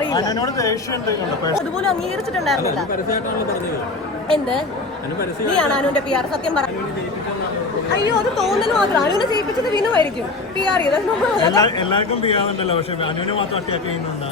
അറിയില്ല. അതുപോലും അംഗീകരിച്ചിട്ടുണ്ടായിരുന്നില്ല. എന്ത് പരസ്യം നീയാണ് അനുവിന്റെ പി ആർ സത്യം പറ അയ്യോ അത് തോന്നൽ മാത്രം. അനുവിനെ ജയിപ്പിച്ചത് വിനു ആയിരിക്കും. പി ആർ എല്ലാവർക്കും ചെയ്യാറുണ്ടല്ലോ പക്ഷെ അനുവിനെ മാത്രം അറ്റാക്ക് ചെയ്യുന്നുണ്ടാ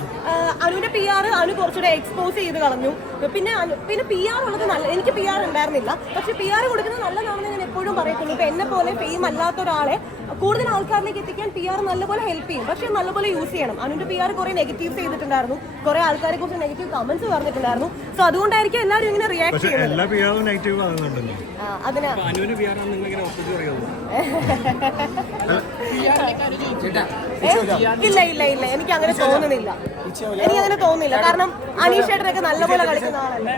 അനുവിന്റെ പി ആർ അനു കുറച്ചുകൂടെ എക്സ്പോസ് ചെയ്ത് കളഞ്ഞു. പിന്നെ പിന്നെ പി ആർ ഉള്ളത് നല്ല എനിക്ക് പി ആർ ഉണ്ടായിരുന്നില്ല. പക്ഷെ പി ആർ കൊടുക്കുന്നത് നല്ലതാണെന്ന് ഞാൻ എപ്പോഴും പറയത്തുള്ളൂ. ഇപ്പൊ എന്നെ പോലെ ഫെയിം അല്ലാത്ത ഒരാളെ കൂടുതൽ ആൾക്കാരിലേക്ക് എത്തിക്കാൻ പി ആർ നല്ലപോലെ ഹെൽപ്പ് ചെയ്യും. പക്ഷെ നല്ലപോലെ യൂസ് ചെയ്യണം. അനുവിന്റെ പി ആർ കുറെ നെഗറ്റീവ് ചെയ്തിട്ടുണ്ടായിരുന്നു. കുറെ ആൾക്കാരെ കുറിച്ച് നെഗറ്റീവ് കമന്റ്സ് പറഞ്ഞിട്ടുണ്ടായിരുന്നു. സോ അതുകൊണ്ടായിരിക്കും എല്ലാവരും ഇങ്ങനെ റിയാക്ട് ചെയ്യുന്നത്? ഇല്ല ഇല്ല ഇല്ല. എനിക്ക് അങ്ങനെ തോന്നുന്നില്ല. എനിക്ക് അങ്ങനെ തോന്നുന്നില്ല. കാരണം അനീഷ് ഏട്ടനൊക്കെ നല്ലപോലെ കളിക്കുന്ന ആളല്ലേ.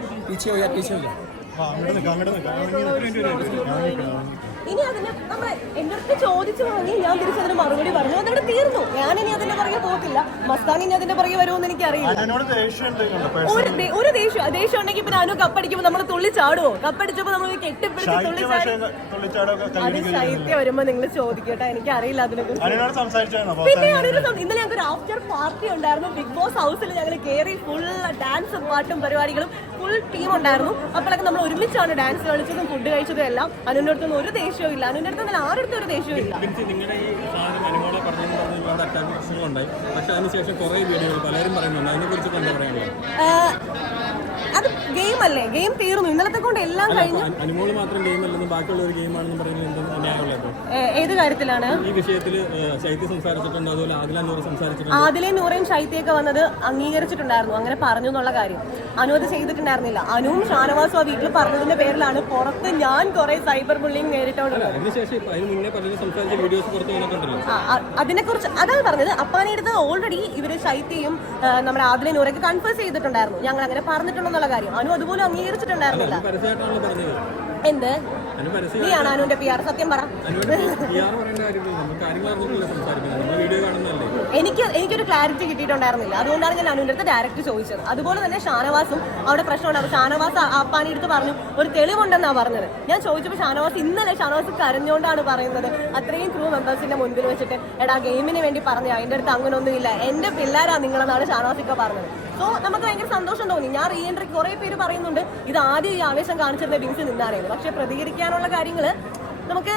ഇനി അതിന് നമ്മൾ എന്റെ അടുത്ത് ചോദിച്ചു വാങ്ങി ഞാൻ തിരിച്ചതിന് മറുപടി പറഞ്ഞു. അതവിടെ തീർന്നു. ഞാൻ ഇനി അതിന്റെ പുറകെ പോകത്തില്ല. മസ്താൻ ഇനി അതിന്റെ പുറകെ വരുമെന്ന് എനിക്ക് അറിയില്ല അതിനോട് ദേഷ്യം ഒരു ദേ- ഒരു ദേഷ്യം ദേഷ്യം ഉണ്ടെങ്കിൽ പിന്നെ അനു കപ്പടിക്കുമ്പോൾ നമ്മൾ തുള്ളി ചാടുവോ കപ്പടിച്ചപ്പോ നമ്മൾ കെട്ടിപ്പിടിച്ച് തുള്ളി ചാടി അത് ശൈത്യം വരുമ്പോ നിങ്ങൾ ചോദിക്കട്ടെ. എനിക്ക് അറിയില്ല അതിനെ കുറിച്ച് അതിനോട് സംസാരിച്ചാണോ പിന്നെ സം- ഇന്നലെ ഞങ്ങൾക്ക് ഒരു ആഫ്റ്റർ പാർട്ടി ഉണ്ടായിരുന്നു. ബിഗ് ബോസ് ഹൗസിൽ ഞങ്ങൾ കയറി ഫുൾ ഡാൻസും പാട്ടും പരിപാടികളും ഫുൾ ടീം ഉണ്ടായിരുന്നു. അപ്പോഴൊക്കെ നമ്മൾ ഒരുമിച്ചാണ് ഡാൻസ് കളിച്ചതും ഫുഡ് കഴിച്ചതും എല്ലാം. അനുവിന്റെ അടുത്തൊന്നും ഒരു ദേഷ്യവും ഇല്ല. അനുവിന്റെ അടുത്ത് ആരുടെ അടുത്തും ഒരു ദേഷ്യവും ഇല്ല. നിങ്ങളുടെ ഈ സാധനം അനുമോളെ പറഞ്ഞ് ഒരുപാട് അറ്റാക്ക് പ്രശ്നങ്ങളുണ്ടായി പക്ഷെ അതിനുശേഷം കുറേ വീഡിയോകൾ പലരും പറയുന്നുണ്ട്. അതിനെക്കുറിച്ച് എന്താ പറയാനുള്ളത്? ഗെയിം അല്ലേ ഗെയിം തീർന്നു. ഇന്നലത്തെ കൊണ്ട് എല്ലാം കഴിഞ്ഞു. അനുമോൾ മാത്രം ഗെയിം അല്ലെന്ന് ബാക്കിയുള്ള ഒരു ഗെയിമാണെന്ന് പറയുന്നത് ഏത് കാര്യത്തിലാണ്? ഈ വിഷയത്തിൽ ശൈത്യ സംസാരിച്ചിട്ടുണ്ട്? അതുപോലെ ആദില നൂറ് സംസാരിച്ചിട്ടുണ്ട്? ആദിലെ നൂറയും ശൈത്യയൊക്കെ വന്നത് അംഗീകരിച്ചിട്ടുണ്ടായിരുന്നു. അങ്ങനെ പറഞ്ഞു എന്നുള്ള കാര്യം. അനു അത് ചെയ്തിട്ടുണ്ടായിരുന്നില്ല. അനുവും ഷാനവാസും ആ വീട്ടിൽ പറഞ്ഞതിന്റെ പേരിലാണ് പുറത്ത് ഞാൻ കുറെ സൈബർ ബുള്ളിങ് ഇപ്പൊ അതിന് കുറിച്ച് അതാണ് പറഞ്ഞത്. അപ്പാനെ അടുത്ത് ഓൾറെഡി ഇവർ ശൈത്യയും നമ്മുടെ ആദിലെ നൂറൊക്കെ കൺഫേസ് ചെയ്തിട്ടുണ്ടായിരുന്നു. ഞങ്ങൾ അങ്ങനെ പറഞ്ഞിട്ടുണ്ടെന്നുള്ള കാര്യം. അനു അതുപോലും അംഗീകരിച്ചിട്ടുണ്ടായിരുന്നില്ല. എന്ത്? നീയാണ് അനുവിന്റെ പി ആർ സത്യം പറ. കാര്യങ്ങൾ എനിക്ക് എനിക്കൊരു ക്ലാരിറ്റി കിട്ടിയിട്ടുണ്ടായിരുന്നില്ല. അതുകൊണ്ടാണ് ഞാൻ അനുവിന്റെ അടുത്ത് ഡയറക്റ്റ് ചോദിച്ചത്. അതുപോലെ തന്നെ ഷാനവാസും അവിടെ പ്രശ്നമുണ്ടാവും ഷാനവാസ് അപ്പാനി എടുത്ത് പറഞ്ഞു ഒരു തെളിവുണ്ടെന്നാണ് പറഞ്ഞത്. ഞാൻ ചോദിച്ചപ്പോൾ ഷാനവാസ് ഇന്നലെ ഷാനവാസ് കരഞ്ഞുകൊണ്ടാണ് പറയുന്നത്. അത്രയും ക്രൂ മെമ്പേഴ്സിന്റെ മുൻപിൽ വെച്ചിട്ട് എടാ ഗെയിമിന് വേണ്ടി പറഞ്ഞു? അതിന്റെ അടുത്ത് അങ്ങനൊന്നുമില്ല എന്റെ പിള്ളേരാ നിങ്ങളെന്നാണ് ഷാനവാസ് പറഞ്ഞത്. സോ നമുക്ക് ഭയങ്കര സന്തോഷം തോന്നി. ഞാൻ റീ എൻട്രി കുറെ പേര് പറയുന്നുണ്ട്. ഇത് ആദ്യം ഈ ആവേശം കാണിച്ചിരുന്ന ബിൻസ് നിന്നായിരുന്നു പക്ഷെ പ്രതികരിക്കാനുള്ള കാര്യങ്ങൾ നമുക്ക്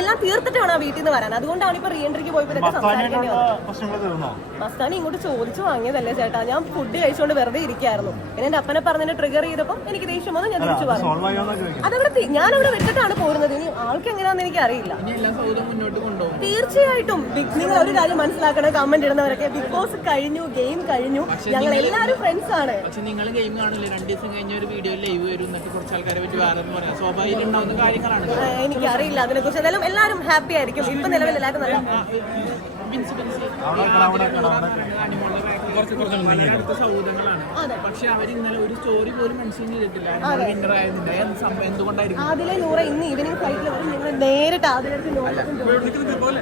എല്ലാം തീർത്തിട്ട് വേണം വീട്ടിൽ നിന്ന് വരാൻ. അതുകൊണ്ടാണ് ഇപ്പൊ റീഎൻട്രിക്ക് പോയപ്പോൾ ഇതൊക്കെ സംസാരിക്കേണ്ടി വന്നത്. മസ്താനി ഇങ്ങോട്ട് ചോദിച്ചു വാങ്ങിയതല്ലേ ചേട്ടാ. ഞാൻ ഫുഡ് കഴിച്ചുകൊണ്ട് വെറുതെ ഇരിക്കായിരുന്നു. പിന്നെ എന്റെ അപ്പനെ പറഞ്ഞിട്ട് ട്രിഗർ ചെയ്തപ്പോൾ എനിക്ക് ദേഷ്യം വന്നു ഞാൻ തിരിച്ചു പറഞ്ഞു. അതവിടെ ഞാൻ അവിടെ വിട്ടിട്ടാണ് പോരുന്നത്. ഇനി ആൾക്ക് എങ്ങനെയാണെന്ന് എനിക്ക് അറിയില്ല തീർച്ചയായിട്ടും നിങ്ങൾ ഒരു കാര്യം മനസ്സിലാക്കണം. കമന്റ് ഇടുന്നവരൊക്കെ ബിഗ് ബോസ് കഴിഞ്ഞു ഗെയിം കഴിഞ്ഞു. ഞങ്ങൾ എല്ലാവരും ഫ്രണ്ട്സ് ആണ്. പക്ഷെ നിങ്ങൾ ഗെയിം കാണില്ലേ രണ്ട് ദിവസം കഴിഞ്ഞ ഒരു വീഡിയോ ലൈവ് വരും എന്നൊക്കെ കുറച്ച് ആൾക്കാരെ പറ്റി വേറെ സ്വാഭാവികം ഉണ്ടാവുന്ന കാര്യങ്ങളാണ്. ആ, എനിക്ക് അറിയില്ല അതിനെ കുറിച്ച് എന്തായാലും എല്ലാവരും ഹാപ്പി ആയിരിക്കും. ഇപ്പൊ നിലവിൽ എല്ലാവരും നല്ല അതിലെ പക്ഷെ അവർ ഇന്നലെ ഒരു സ്റ്റോറി പോലും മെൻഷൻ ചെയ്തിട്ടില്ല. എന്തുകൊണ്ടായിരിക്കും? ആദിലെ നൂറ ഇന്ന് ഈവനിങ് ഫ്ലൈറ്റിൽ വരും നിങ്ങൾ നേരിട്ട് പോലെ